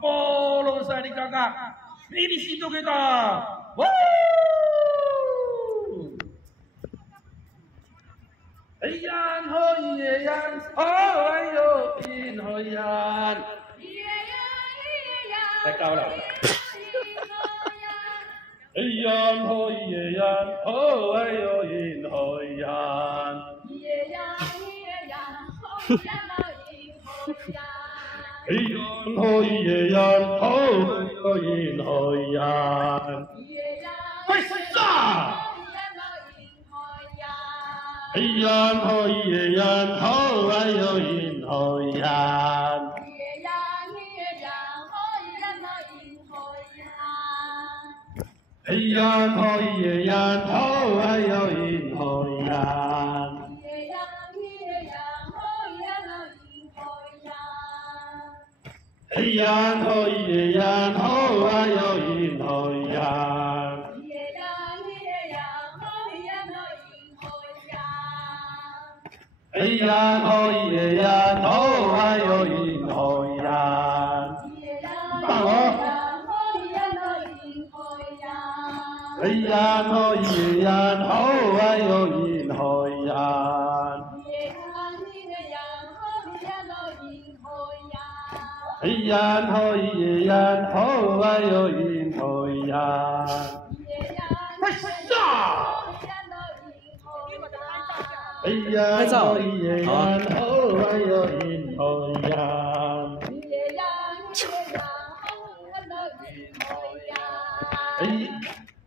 波罗塞利嘎嘎，比利西多给他，哇！哎呀，好耶呀，哦哎呦，天好呀！太高了。哎呀，好耶呀，哦哎呦，天好呀！哎呀，好耶呀，哦哎呦，天好呀！快杀！哎呀，好耶呀，哦哎呦，天好呀！哎呀，好耶呀，哦哎呦，天好呀！哎呀，好耶呀，哦哎呦，天好呀！哎呀，好耶呀，哦哎呦，天好呀！帮我。哎呀，好耶呀，哦哎呦，天好呀！哎呀，好耶呀，哦哎呦，天好呀！快杀！哎呀，好耶呀，哦哎呦，天好呀！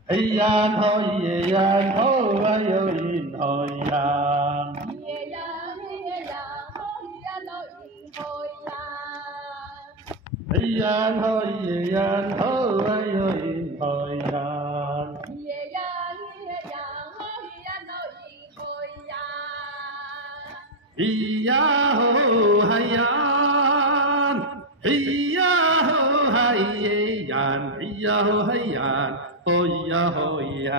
哎呀，好耶呀，哦哎呦，天好呀！哎呀，好耶呀，哦哎呦，天好呀！咿呀吼嗨呀，咿呀吼嗨耶呀，咿呀吼嗨呀，哦咿呀吼呀。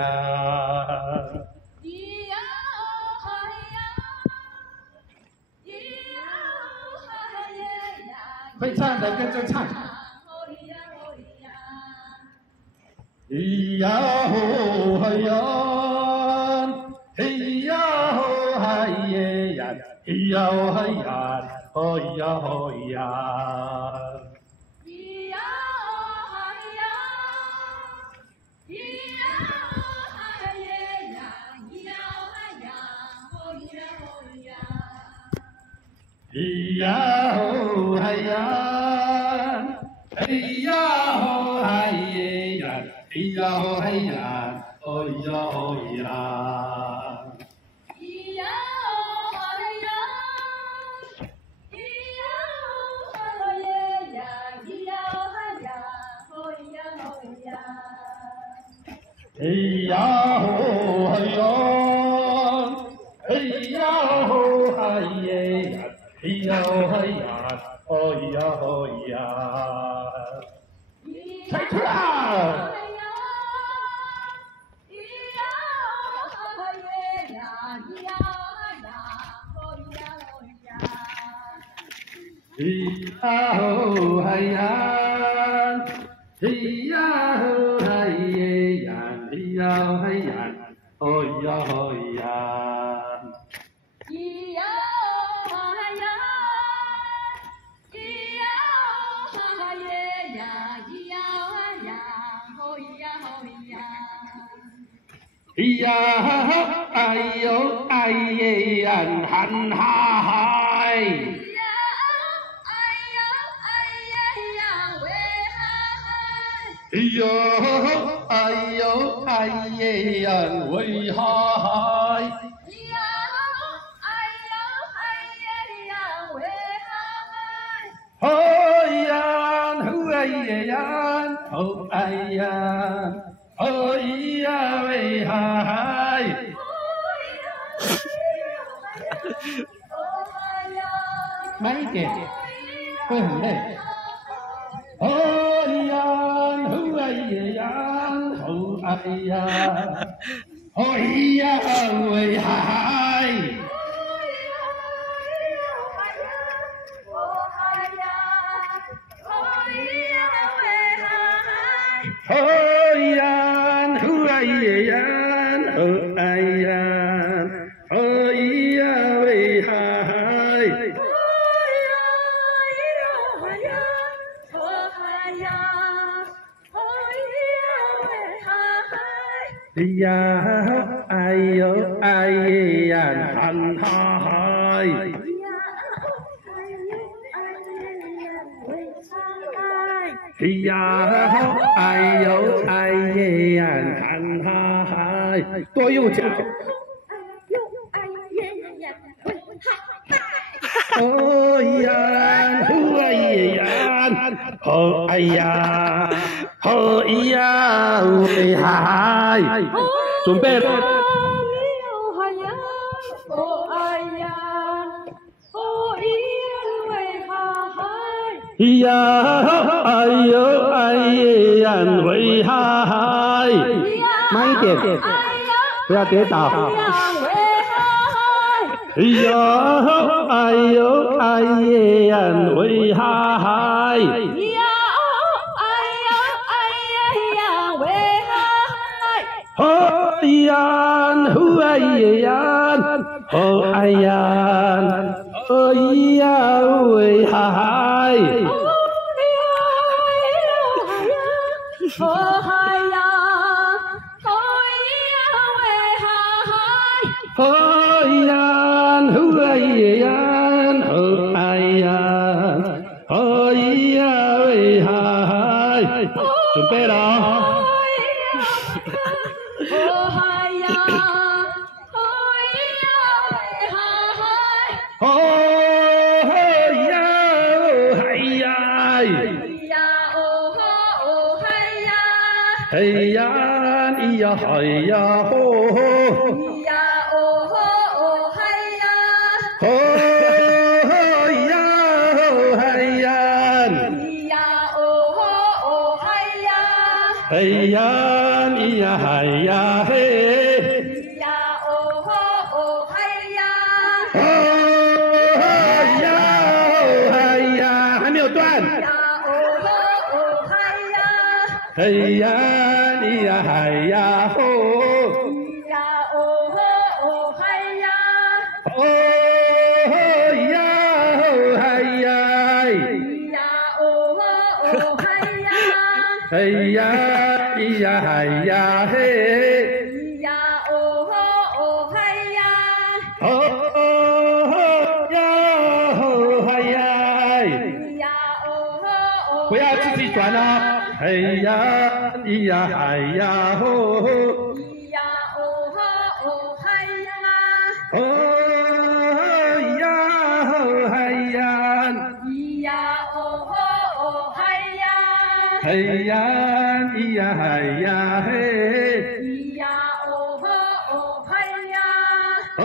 会唱的跟着唱。咿呀吼嗨呀，咿呀吼嗨耶呀，咿呀吼嗨呀，哦咿呀吼呀。咿呀吼嗨呀，哎呀吼嗨耶呀，咿呀吼嗨呀，哦咿呀吼呀。咿呀吼嗨呀，咿呀吼嗨耶呀，咿呀吼嗨呀，哦咿呀吼呀。咿呀吼嗨呀，哎呀吼嗨耶呀。咿呀吼嗨呀，哦咿呀吼呀，唱出来！咿呀吼嗨呀，咿呀吼嗨耶呀，咿呀吼嗨呀，哦咿呀吼呀。咿呀哎呦哎耶呀，喊哈嗨！咿呀哎呦哎耶呀，喂哈嗨！咿呀哎呦哎耶呀，喂哈嗨！咿呀哎呦哎耶呀，喂哈嗨！哎呀，呼哎耶呀，哦哎呀。哦咿呀喂哈嗨，慢一点，会很累。哦咿呀，吼哎耶呀，吼哎呀，哦咿呀喂哈嗨。好呀，好哎呀，好哎呀，好呀喂嗨。哎呀，哎呦，哎呀，喊哈嗨！哎呀，哎呦，哎呀，喊哈嗨！多右脚。哦呀，好哎呀，好哎呀，好哎呀，喂嗨！准备了。哎呀，哎呦，哎呀，喂嗨！慢一点，不要跌倒。哎呀，哎呦，哎呀，喂嗨！好呀，好哎呀，好哎呀，好呀，喂嗨！好呀，好哎呀，好哎呀，好呀，喂嗨！准备了啊！哦呀，嗨呀！嘿呀，咿呀，嗨呀，吼！咿呀，哦吼，嗨呀！吼呀，嗨呀！咿呀，哦吼，嗨呀！嘿呀，咿呀，嗨呀，嘿！咿呀，哦吼，嗨呀！哦呀，嗨呀，还没有断。咿呀，哦吼，嗨呀！嘿呀！咿呀嗨呀吼，咿呀哦吼嗨呀，哦呀哦嗨呀，咿呀哦吼嗨呀，嘿呀咿呀嗨呀嘿，咿呀哦吼嗨呀，哦呀哦嗨呀，咿呀哦吼，不要自己转啊。嘿呀，咿呀嗨呀吼，咿呀哦吼嗨呀，哦呀吼嗨呀，咿呀哦吼嗨呀，嘿呀咿呀嗨呀嘿，咿呀哦吼嗨呀，哦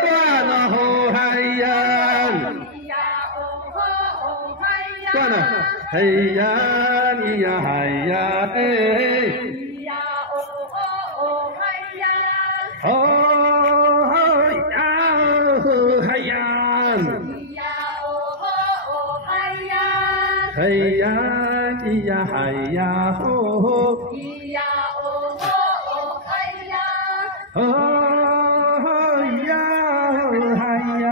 断了吼嗨呀，咿呀哦吼嗨呀，断了。嘿呀，咿呀嗨呀嘿，咿呀哦嗨呀，哦呀哦嗨呀，咿呀哦嗨呀，嘿呀咿呀嗨呀吼，咿呀哦嗨呀，哦呀哦嗨呀。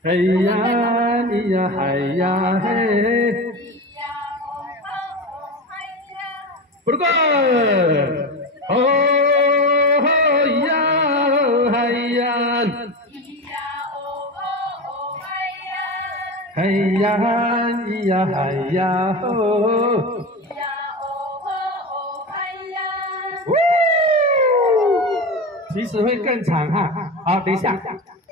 嘿呀，咿呀嗨呀嘿，不过，哦呀嗨呀，嘿呀咿呀嗨呀吼，其实会更长哈。好，等一下。